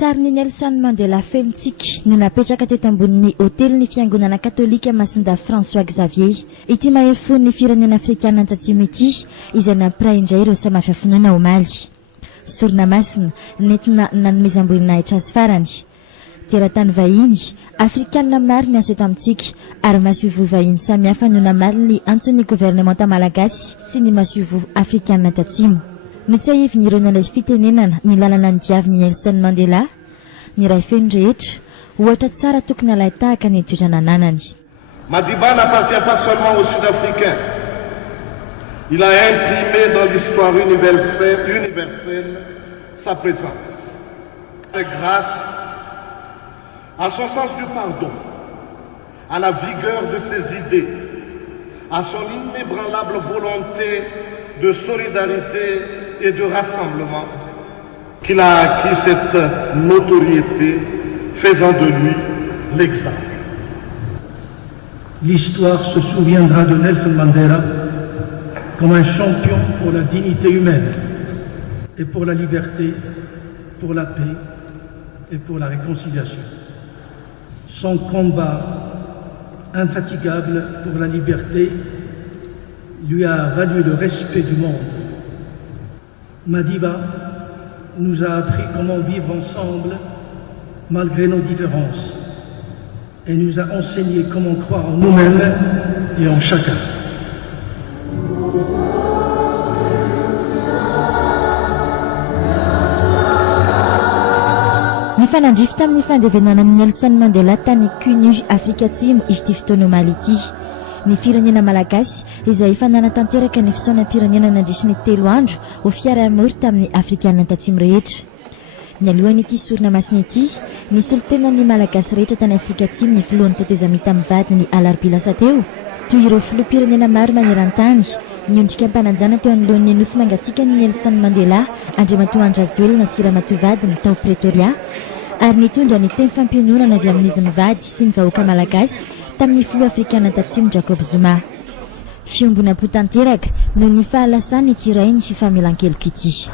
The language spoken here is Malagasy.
Sariny Nelson Mandela femitsika no napetraka teto ambonin'ny hotelin'ny fiangonana katolika Masinda François Xavier ity mahery fon'ny firenena afrikana antatsimo ity izay nampiray indray ireo samy finoana omaly. Sorona masina nentina nanomezam-boninahitra azy farany. Teratany vahiny afrikanina maro ny aso eto amintsika ary masiovo vahiny samihafa no namaly ny antony gouvernemanta malagasy sy ny masiovo afrikanina antatsimo. No tsy ahiviny ireo nandray fitenenana ny lalana ny diavin'i Nelson Mandela, ny ray feno rehetra, ohatra tsara tokony alay tahaka ny toetrana ananany. Madiba n'appartient pas seulement aux Sud-Africains. Il a imprimé dans l'histoire universelle sa présence. C'est grâce à son sens du pardon, à la vigueur de ses idées, à son inébranlable volonté de solidarité et de rassemblement qu'il a acquis cette notoriété, faisant de lui l'exemple. L'histoire se souviendra de Nelson Mandela comme un champion pour la dignité humaine et pour la liberté, pour la paix et pour la réconciliation. Son combat infatigable pour la liberté lui a valu le respect du monde. Madiba nous a appris comment vivre ensemble malgré nos différences et nous a enseigné comment croire en nous-mêmes et en chacun. Ny fanandrify tamin'ny fandevenanan'i Nelson Mandela tany Kunu Afrika Atsimo ity fotoana omaly ity. Ny firenena malagasy izay efa nanatanteraka ny fisaonam-pirenena nandritra ny 3 andro ho fiara-mory tamin'ny afrikanina antatsimo rehetra. Ny alohan'ity sorona masina ity, ny solotenan'ny malagasy rehetra tany Afrika Atsimo ny filohan'ny tetezamita amin'ny vadiny alarobia lasa teo, toy ireo filoham-pirenena maro maneran-tany, niondrika ampananjana teo anolohan'ny nofy mangatsiakan'i Nelson Mandela Andriamatoa Rajoelina sy Ramatoa vadiny tao Pretoria, ary nitondra ny teny fampianonana avy amin'izy mivady sy ny vahoaka malagasy tamin'ny filoha afrikana antatsimo Jacob Zuma. Fiombona potanteraka noho ny fahalasany ity iray ny fifamelan-keloko ity.